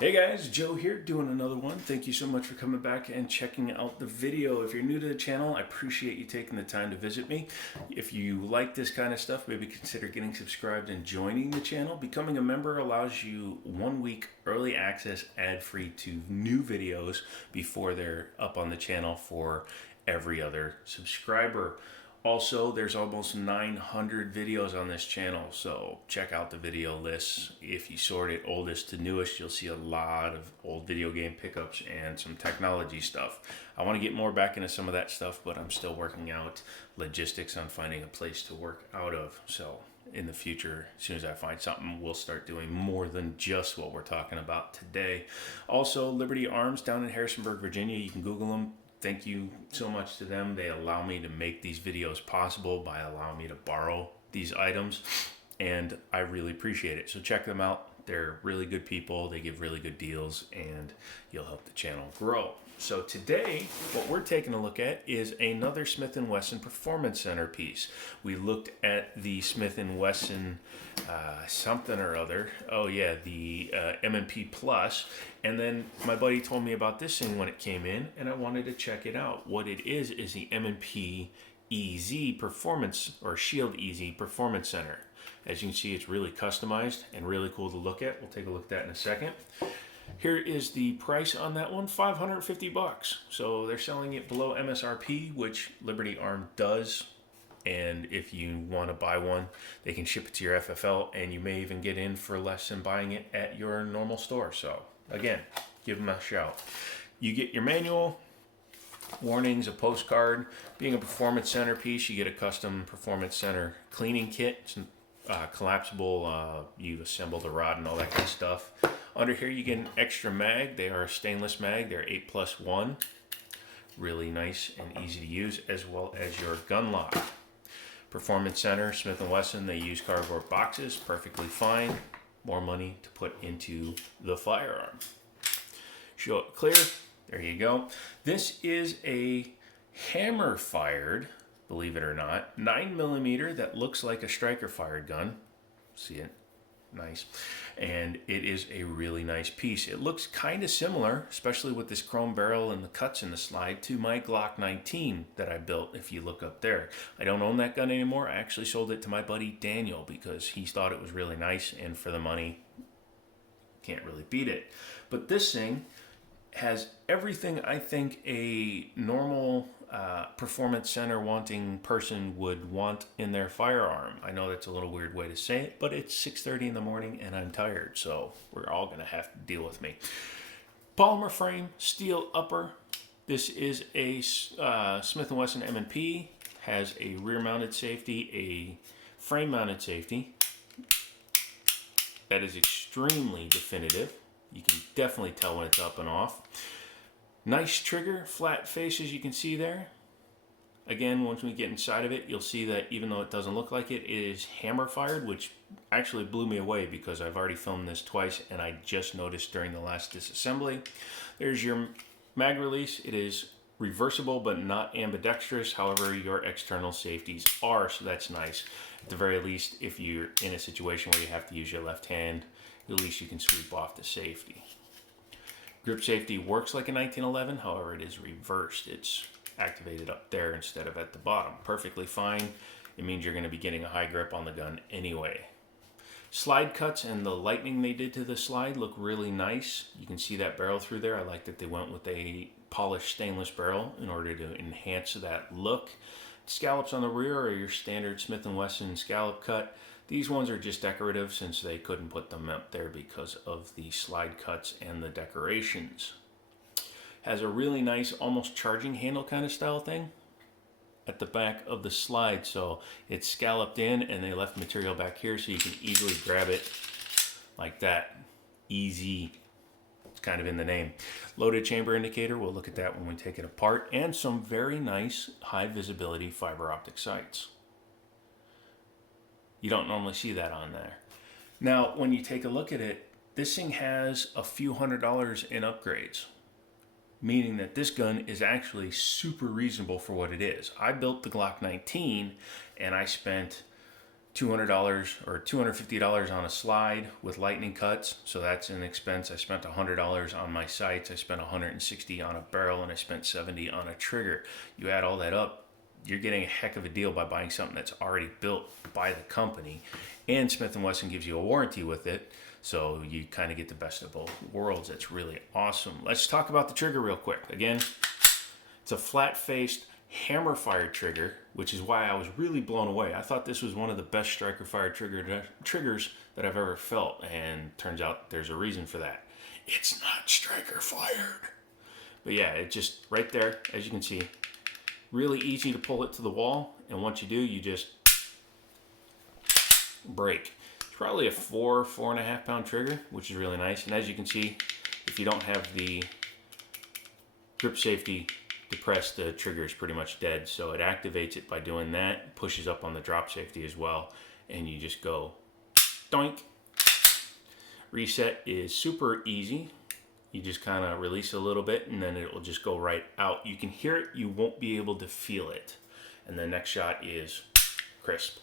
Hey guys, Joe here doing another one. Thank you so much for coming back and checking out the video. If you're new to the channel, I appreciate you taking the time to visit me. If you like this kind of stuff, maybe consider getting subscribed and joining the channel. Becoming a member allows you 1 week early access ad-free to new videos before they're up on the channel for every other subscriber. Also, there's almost 900 videos on this channel, so check out the video lists. If you sort it oldest to newest, you'll see a lot of old video game pickups and some technology stuff. I want to get more back into some of that stuff, but I'm still working out logistics on finding a place to work out of. So in the future, as soon as I find something, we'll start doing more than just what we're talking about today. Also, Liberty Arms down in Harrisonburg, Virginia. You can Google them. Thank you so much to them. They allow me to make these videos possible by allowing me to borrow these items, and I really appreciate it. So check them out. They're really good people. They give really good deals, and you'll help the channel grow. So today, what we're taking a look at is another Smith & Wesson Performance Center piece. We looked at the Smith & Wesson something or other. Oh yeah, the M&P Plus. And then my buddy told me about this thing when it came in, and I wanted to check it out. What it is the M&P EZ Performance, or Shield EZ Performance Center. As you can see, it's really customized and really cool to look at. We'll take a look at that in a second. Here is the price on that one, $550. So they're selling it below MSRP, which Liberty Arm does. And if you want to buy one, they can ship it to your FFL, and you may even get in for less than buying it at your normal store. So again, give them a shout. You get your manual, warnings, a postcard. Being a Performance Center piece, you get a custom Performance Center cleaning kit. It's collapsible. You've assembled a rod and all that kind of stuff. Under here, you get an extra mag. They are a stainless mag. They're 8+1. Really nice and easy to use, as well as your gun lock. Performance Center, Smith & Wesson, they use cardboard boxes, perfectly fine. More money to put into the firearm. Show it clear. There you go. This is a hammer-fired, believe it or not, 9mm that looks like a striker-fired gun. See it? Nice. And it is a really nice piece. It looks kind of similar, especially with this chrome barrel and the cuts in the slide, to my Glock 19 that I built, if you look up there. I don't own that gun anymore. I actually sold it to my buddy Daniel because he thought it was really nice, and for the money, can't really beat it. But this thing has everything I think a normal Performance Center wanting person would want in their firearm. I know that's a little weird way to say it, but it's 6:30 in the morning and I'm tired, so we're all going to have to deal with me. Polymer frame, steel upper. This is a Smith & Wesson M&P. Has a rear-mounted safety, a frame-mounted safety. That is extremely definitive. You can definitely tell when it's up and off. Nice trigger, flat face as you can see there. Again, once we get inside of it, you'll see that even though it doesn't look like it, it is hammer fired, which actually blew me away because I've already filmed this twice and I just noticed during the last disassembly. There's your mag release. It is reversible but not ambidextrous. However, your external safeties are, so that's nice. At the very least, if you're in a situation where you have to use your left hand, at least you can sweep off the safety. Grip safety works like a 1911, however it is reversed. It's activated up there instead of at the bottom. Perfectly fine. It means you're going to be getting a high grip on the gun anyway. Slide cuts and the lightning they did to the slide look really nice. You can see that barrel through there. I like that they went with a polished stainless barrel in order to enhance that look. Scallops on the rear are your standard Smith & Wesson scallop cut. These ones are just decorative since they couldn't put them up there because of the slide cuts and the decorations. Has a really nice, almost charging handle kind of style thing at the back of the slide. So it's scalloped in and they left material back here so you can easily grab it like that. Easy. It's kind of in the name. Loaded chamber indicator, we'll look at that when we take it apart. And some very nice high visibility fiber optic sights. You don't normally see that on there. Now, when you take a look at it, this thing has a few $100s in upgrades, meaning that this gun is actually super reasonable for what it is. I built the Glock 19 and I spent $200 or $250 on a slide with lightning cuts, so that's an expense. I spent $100 on my sights, I spent $160 on a barrel, and I spent $70 on a trigger. You add all that up, you're getting a heck of a deal by buying something that's already built by the company, and Smith & Wesson gives you a warranty with it, so you kind of get the best of both worlds. It's really awesome. Let's talk about the trigger real quick. Again, it's a flat-faced hammer fired trigger, which is why I was really blown away. I thought this was one of the best striker fired triggers that I've ever felt, and turns out there's a reason for that. It's not striker fired. But yeah, it just right there, as you can see, really easy to pull it to the wall, and once you do, you just break. It's probably a 4.5 pound trigger, which is really nice. And as you can see, if you don't have the grip safety depressed, the trigger is pretty much dead, so it activates it by doing that, pushes up on the drop safety as well, and you just go doink. Reset is super easy. You just kind of release a little bit and then it will just go right out. You can hear it, you won't be able to feel it. And the next shot is crisp.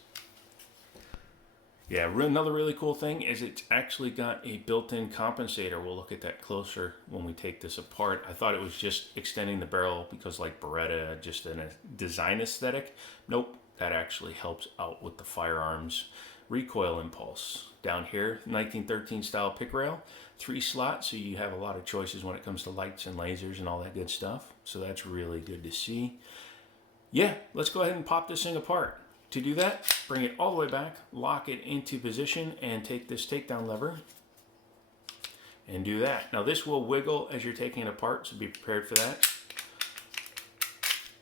Yeah, another really cool thing is it's actually got a built-in compensator. We'll look at that closer when we take this apart. I thought it was just extending the barrel because like Beretta, just in a design aesthetic. Nope, that actually helps out with the firearms recoil impulse. Down here, 1913 style pick rail, 3 slots, so you have a lot of choices when it comes to lights and lasers and all that good stuff. So that's really good to see. Yeah, let's go ahead and pop this thing apart. To do that, bring it all the way back, lock it into position, and take this takedown lever and do that. Now this will wiggle as you're taking it apart, so be prepared for that.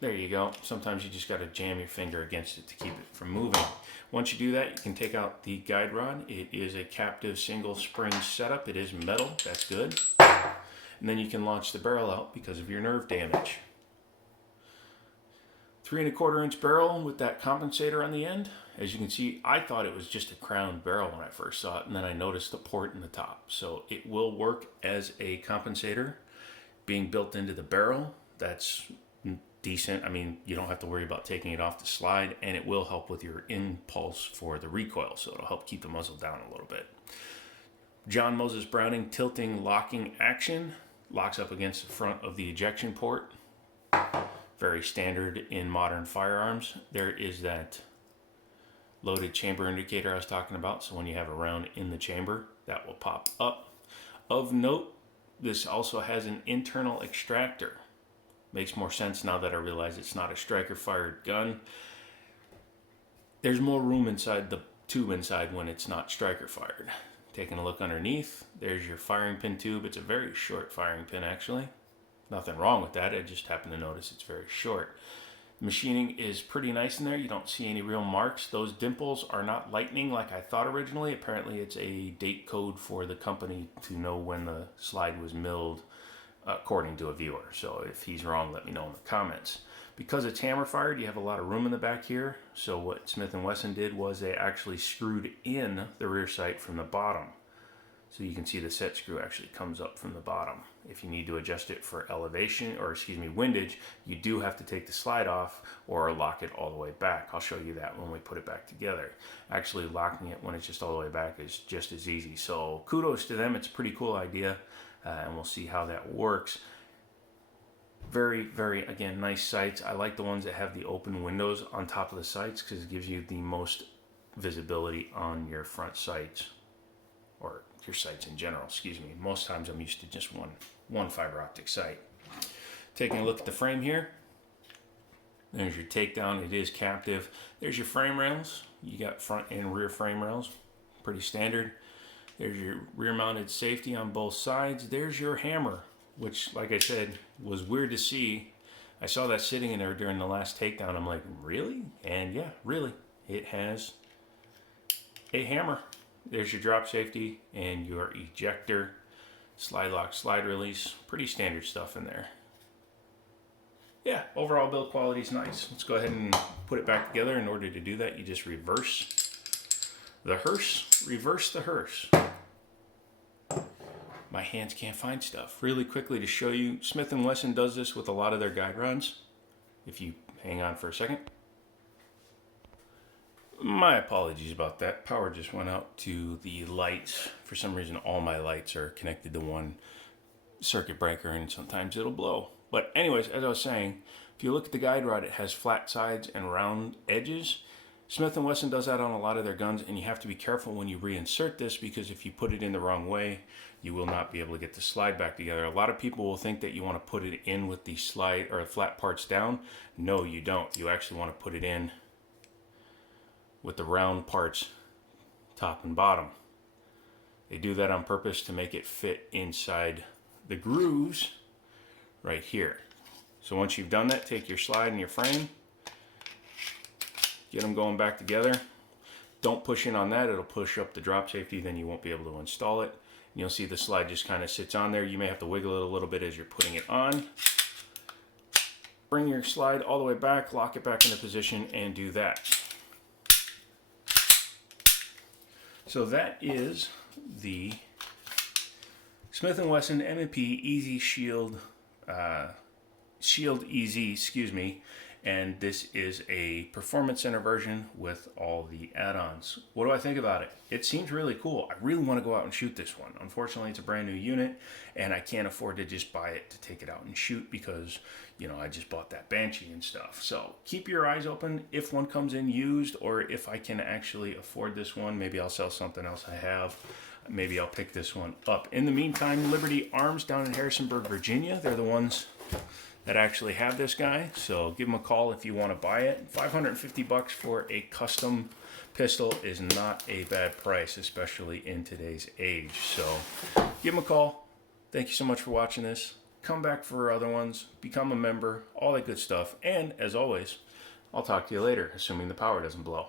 There you go. Sometimes you just got to jam your finger against it to keep it from moving. Once you do that, you can take out the guide rod. It is a captive single spring setup. It is metal, that's good. And then you can launch the barrel out because of your nerve damage. 3¼ inch barrel with that compensator on the end. As you can see, I thought it was just a crowned barrel when I first saw it, and then I noticed the port in the top. So it will work as a compensator being built into the barrel. That's decent. I mean, you don't have to worry about taking it off the slide, and it will help with your impulse for the recoil, so it'll help keep the muzzle down a little bit. John Moses Browning tilting locking action, locks up against the front of the ejection port. Very standard in modern firearms. There is that loaded chamber indicator I was talking about, so when you have a round in the chamber, that will pop up. Of note, this also has an internal extractor. Makes more sense now that I realize it's not a striker fired gun. There's more room inside the tube inside when it's not striker fired. Taking a look underneath, there's your firing pin tube. It's a very short firing pin actually. Nothing wrong with that, I just happen to notice it's very short. The machining is pretty nice in there. You don't see any real marks. Those dimples are not lightning like I thought originally. Apparently it's a date code for the company to know when the slide was milled, according to a viewer. So if he's wrong, let me know in the comments. Because it's hammer fired, you have a lot of room in the back here. So what Smith & Wesson did was they actually screwed in the rear sight from the bottom. So you can see the set screw actually comes up from the bottom. If you need to adjust it for elevation, or windage, you do have to take the slide off or lock it all the way back. I'll show you that when we put it back together. Actually locking it when it's just all the way back is just as easy. So kudos to them, it's a pretty cool idea, and we'll see how that works. Very, very, again, nice sights. I like the ones that have the open windows on top of the sights because it gives you the most visibility on your front sights, or your sights in general, Most times I'm used to just one fiber optic sight. Taking a look at the frame here. There's your takedown. It is captive. There's your frame rails. You got front and rear frame rails. Pretty standard. There's your rear mounted safety on both sides. There's your hammer, which, like I said, was weird to see. I saw that sitting in there during the last takedown. I'm like, really? And yeah, really. It has a hammer. There's your drop safety and your ejector, slide lock, slide release. Pretty standard stuff in there. Yeah, overall build quality is nice. Let's go ahead and put it back together. In order to do that, you just reverse the hearse. Reverse the hearse. My hands can't find stuff. Really quickly to show you, Smith & Wesson does this with a lot of their guide rods. If you hang on for a second. My apologies about that. Power just went out to the lights. For some reason, all my lights are connected to one circuit breaker, and sometimes it'll blow. But anyways, as I was saying, if you look at the guide rod, it has flat sides and round edges. Smith & Wesson does that on a lot of their guns, and you have to be careful when you reinsert this, because if you put it in the wrong way, you will not be able to get the slide back together. A lot of people will think that you want to put it in with the slide or flat parts down. No, you don't. You actually want to put it in with the round parts top and bottom. They do that on purpose to make it fit inside the grooves right here. So once you've done that, take your slide and your frame, get them going back together. Don't push in on that, it'll push up the drop safety, then you won't be able to install it. And you'll see the slide just kind of sits on there. You may have to wiggle it a little bit as you're putting it on. Bring your slide all the way back, lock it back into position, and do that. So that is the Smith & Wesson M&P Easy Shield, Shield Easy, excuse me, and this is a Performance Center version with all the add-ons. What do I think about it? It seems really cool. I really want to go out and shoot this one. Unfortunately, it's a brand new unit, and I can't afford to just buy it to take it out and shoot because, you know, I just bought that Banshee and stuff. So keep your eyes open if one comes in used, or if I can actually afford this one. Maybe I'll sell something else I have. Maybe I'll pick this one up. In the meantime, Liberty Arms down in Harrisonburg, Virginia, they're the ones that actually have this guy, so give them a call if you want to buy it. $550 for a custom pistol is not a bad price, especially in today's age. So give them a call. Thank you so much for watching this. Come back for other ones, become a member, all that good stuff. And as always, I'll talk to you later, assuming the power doesn't blow.